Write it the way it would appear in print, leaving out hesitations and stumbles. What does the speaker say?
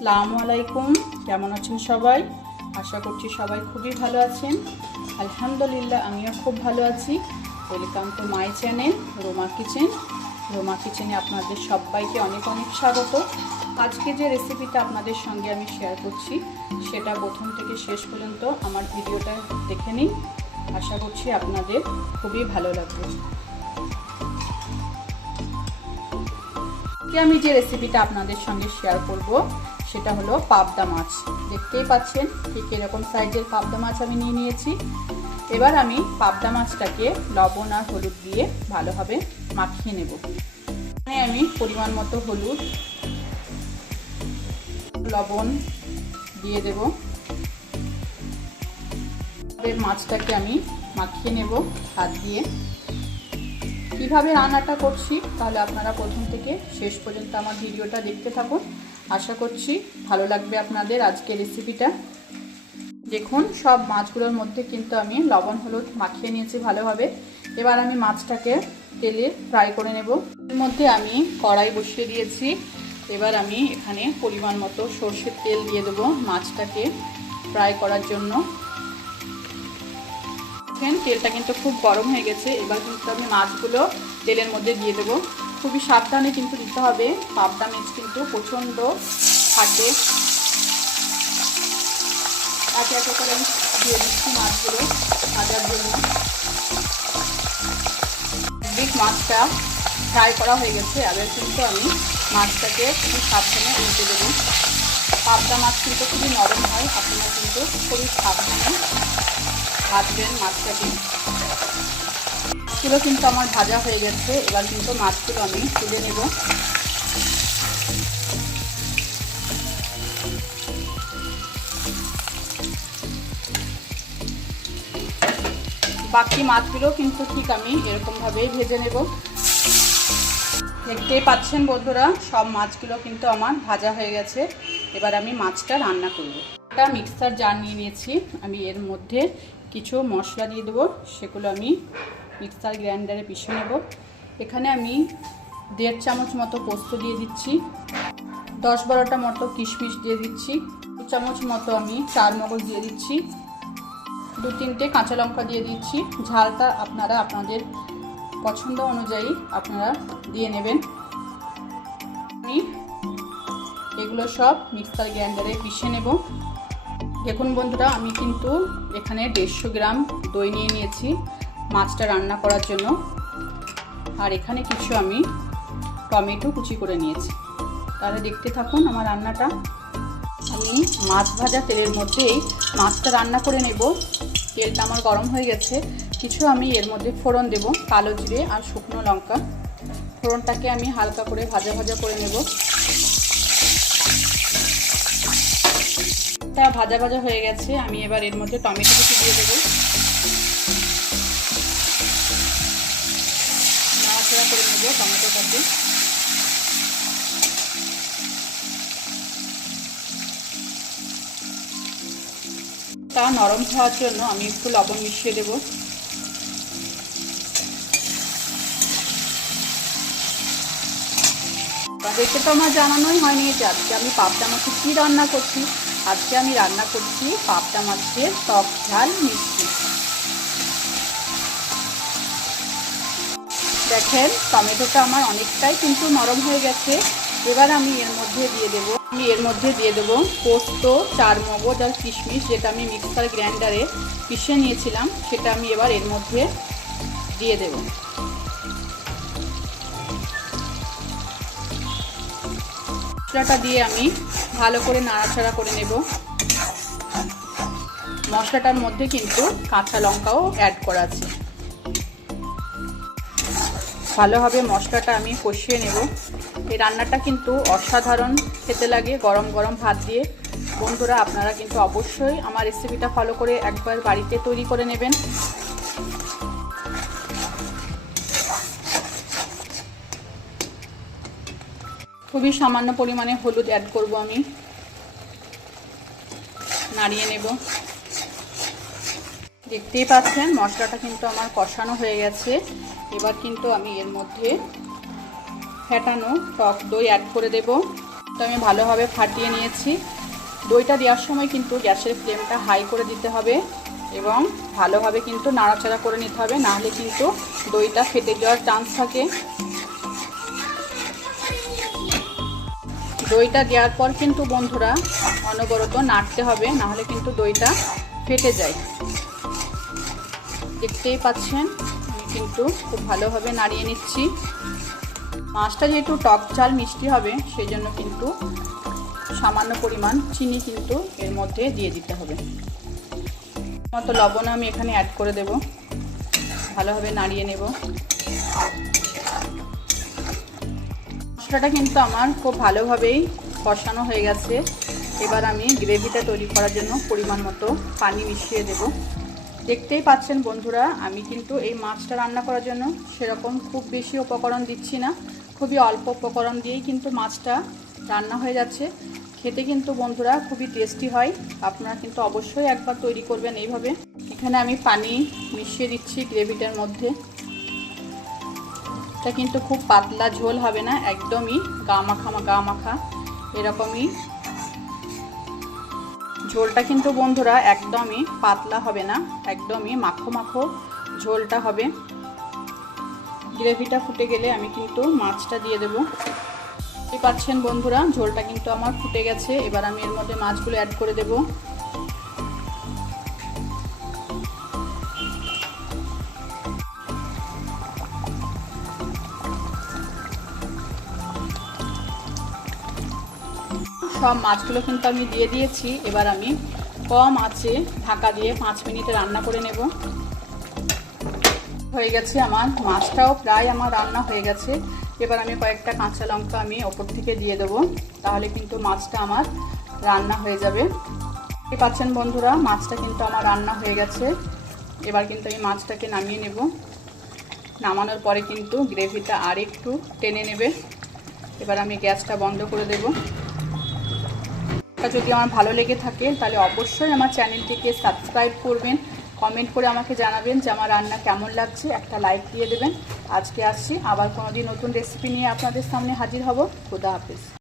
আসসালামু আলাইকুম। কেমন আছেন সবাই? আশা করছি সবাই খুবই ভালো আছেন। আলহামদুলিল্লাহ আমিও খুব ভালো আছি। Welcome to my channel Ruma kitchen. Ruma কিচেনে আপনাদের সবাইকে অনেক অনেক স্বাগত। আজকে যে রেসিপিটা আপনাদের সঙ্গে আমি শেয়ার করছি সেটা প্রথম থেকে শেষ পর্যন্ত আমার ভিডিওটা দেখে নিন। আশা করছি আপনাদের খুবই ভালো লাগবে। আমি যে রেসিপিটা আপনাদের সঙ্গে শেয়ার করব সেটা হলো পাবদা মাছ। দেখতেই পাচ্ছেন ঠিক এরকম সাইজের পাবদা মাছ আমি নিয়ে নিয়েছি। এবার আমি পাবদা মাছটাকে লবণ আর হলুদ দিয়ে ভালোভাবে মাখিয়ে নেব। এখানে আমি পরিমাণ মতো হলুদ লবণ দিয়ে দেব। মাছটাকে আমি মাখিয়ে নেব হাত দিয়ে। কিভাবে রান্নাটা করছি তাহলে আপনারা প্রথম থেকে শেষ পর্যন্ত আমার ভিডিওটা দেখতে থাকুন। আশা করছি ভালো লাগবে আপনাদের আজকের রেসিপিটা। দেখুন সব মাছগুলোর মধ্যে কিন্তু আমি লবণ হলুদ মাখিয়ে নিয়েছি ভালোভাবে। এবার আমি মাছটাকে তেলে ফ্রাই করে নেব। এর মধ্যে আমি কড়াই বসিয়ে দিয়েছি। এবার আমি এখানে পরিমাণ মতো সরষের তেল দিয়ে দেবো মাছটাকে ফ্রাই করার জন্য। তেলটা কিন্তু খুব গরম হয়ে গেছে। এবার কিন্তু আমি মাছগুলো তেলের মধ্যে দিয়ে দেবো। খুবই সাবধানে কিন্তু দিতে হবে। পাবদা মাছ কিন্তু প্রচণ্ড থাকে। একে একে করে আমি দিয়ে দিচ্ছি মাছগুলো ভাজার জন্য। মাছটা ফ্রাই করা হয়ে গেছে। এবার কিন্তু আমি মাছটাকে খুবই সাবধানে উল্টে দেবো। পাবদা মাছ কিন্তু খুবই নরম হয়। আপনারা কিন্তু খুবই সাবধানে ভাজবেন মাছটাকে। মাছগুলো কিন্তু আমার ভাজা হয়ে গেছে। এবার কিন্তু মাছগুলো আমি তুলে নেব। বাকি মাছগুলো কিন্তু ঠিক আমি এরকমভাবেই ভেজে নেব। দেখতেই পাচ্ছেন বন্ধুরা সব মাছগুলো কিন্তু আমার ভাজা হয়ে গেছে। এবার আমি মাছটা রান্না করব। একটা মিক্সার জার নিয়ে নিয়েছি। আমি এর মধ্যে কিছু মশলা দিয়ে দেবো। সেগুলো আমি মিক্সার গ্রাইন্ডারে পিষে নেব। এখানে আমি 1.5 চামচ মতো পোস্ত দিয়ে দিচ্ছি। 10-12টা মতো কিশমিশ দিয়ে দিচ্ছি। 2 চামচ মতো আমি চারমগজ দিয়ে দিচ্ছি। 2-3টে কাঁচা লঙ্কা দিয়ে দিচ্ছি। ঝালটা আপনারা আপনাদের পছন্দ অনুযায়ী আপনারা দিয়ে নেবেন। আমি এগুলো সব মিক্সার গ্রাইন্ডারে পিষে নেব। দেখুন বন্ধুরা আমি কিন্তু এখানে 150 গ্রাম দই নিয়ে নিয়েছি মাছটা রান্না করার জন্য। আর এখানে কিছু আমি টমেটো কুচি করে নিয়েছি। তাহলে দেখতে থাকুন আমার রান্নাটা। আমি মাছ ভাজা তেলের মধ্যেই মাছটা রান্না করে নেব। তেলটা আমার গরম হয়ে গেছে। কিছু আমি এর মধ্যে ফোড়ন দেব, কালো জিরে আর শুকনো লঙ্কা। ফোড়নটাকে আমি হালকা করে ভাজা ভাজা করে নেব। ভাজা ভাজা হয়ে গেছে। আমি এবার এর মধ্যে টমেটো কুচি দিয়ে দেবো। নাড়াচাড়া করে নেব টমেটোটাকে। তা নরম হওয়ার জন্য আমি একটু লবণ মিশিয়ে দেব। তাদেরকে তো আমার জানানোই হয়নি যে আজকে আমি পাবদা মাছে কী রান্না করছি। আজকে আমি রান্না করছি পাবদা মাছের টক ঝাল মিষ্টি। দেখেন টমেটোটা আমার অনেকটাই কিন্তু নরম হয়ে গেছে। এবার আমি এর মধ্যে দিয়ে দেব পোস্ত, চারমগজ আর কিশমিশ, যেটা আমি মিক্সার গ্রাইন্ডারে পিষে নিয়েছিলাম সেটা আমি এবার এর মধ্যে দিয়ে দেব। মশলাটা দিয়ে আমি ভালো করে নাড়াচাড়া করে নেব। মশলাটার মধ্যে কিন্তু কাঁচা লঙ্কাও অ্যাড করা আছে। ভালোভাবে মশলাটা আমি কষিয়ে নেব। এই রান্নাটা কিন্তু অসাধারণ খেতে লাগে গরম গরম ভাত দিয়ে। বন্ধুরা আপনারা কিন্তু অবশ্যই আমার রেসিপিটা ফলো করে একবার বাড়িতে তৈরি করে নেবেন। খুবই সামান্য পরিমাণে হলুদ অ্যাড করব আমি। নাড়িয়ে নেব। দেখতেই পাচ্ছেন মশলাটা কিন্তু আমার কষানো হয়ে গেছে। এবার কিন্তু আমি এর মধ্যে ফেটানো টক দই অ্যাড করে দেব। তো আমি ভালোভাবে ফাটিয়ে নিয়েছি। দইটা দেওয়ার সময় কিন্তু গ্যাসের ফ্লেমটা হাই করে দিতে হবে এবং ভালোভাবে কিন্তু নাড়াচাড়া করে নিতে হবে, নাহলে কিন্তু দইটা ফেটে যাওয়ার চান্স থাকে। দইটা দেওয়ার পর কিন্তু বন্ধুরা অনবরত নাড়তে হবে, নাহলে কিন্তু দইটা ফেটে যায়। দেখতেই পাচ্ছেন আমি কিন্তু খুব ভালোভাবে নাড়িয়ে নিচ্ছি। মাছটা যেহেতু টক ঝাল মিষ্টি হবে, সেই জন্য কিন্তু সামান্য পরিমাণ চিনি কিন্তু এর মধ্যে দিয়ে দিতে হবে। মতো লবণ আমি এখানে অ্যাড করে দেব, ভালোভাবে নাড়িয়ে নেব। মশলাটা কিন্তু আমার খুব ভালোভাবেই কষানো হয়ে গেছে। এবার আমি গ্রেভিটা তৈরি করার জন্য পরিমাণ মতো পানি মিশিয়ে দেব। দেখতেই পাচ্ছেন বন্ধুরা, আমি কিন্তু এই মাছটা রান্না করার জন্য সেরকম খুব বেশি উপকরণ দিচ্ছি না, খুবই অল্প উপকরণ দিয়েই কিন্তু মাছটা রান্না হয়ে যাচ্ছে। খেতে কিন্তু বন্ধুরা খুবই টেস্টি হয়, আপনারা কিন্তু অবশ্যই একবার তৈরি করবেন এইভাবে। এখানে আমি পানি মিশিয়ে দিচ্ছি গ্রেভিটার মধ্যে। এটা কিন্তু খুব পাতলা ঝোল হবে না, একদমই গা মাখা এরকমই ঝোলটা কিন্তু বন্ধুরা একদমই পাতলা হবে না, একদমই মাখো ঝোলটা হবে। গ্রেভিটা ফুটে গেলে আমি কিন্তু মাছটা দিয়ে দেব। দেখতে পাচ্ছেন বন্ধুরা, ঝোলটা কিন্তু আমার ফুটে গেছে। এবার আমি এর মধ্যে মাছগুলো অ্যাড করে দেব। সব মাছগুলো কিন্তু আমি দিয়ে দিয়েছি। এবার আমি কম আঁচে ঢাকা দিয়ে 5 মিনিট রান্না করে নেব। হয়ে গেছে আমার মাছটাও প্রায় আমার রান্না হয়ে গেছে। এবার আমি কয়েকটা কাঁচা লঙ্কা আমি ওপর থেকে দিয়ে দেবো, তাহলে কিন্তু মাছটা আমার রান্না হয়ে যাবে। দেখতে পাচ্ছেন বন্ধুরা, মাছটা কিন্তু আমার রান্না হয়ে গেছে। এবার কিন্তু আমি মাছটাকে নামিয়ে নেব। নামানোর পরে কিন্তু গ্রেভিটা আর একটু টেনে নেবে। এবার আমি গ্যাসটা বন্ধ করে দেব। যদি আমার ভালো লেগে থাকে তাহলে অবশ্যই আমার চ্যানেলটিকে সাবস্ক্রাইব করবেন, কমেন্ট করে আমাকে জানাবেন যে আমার রান্না কেমন লাগছে, একটা লাইক দিয়ে দেবেন। আজকে আসছি, আবার কোনোদিন নতুন রেসিপি নিয়ে আপনাদের সামনে হাজির হব। খোদা হাফেজ।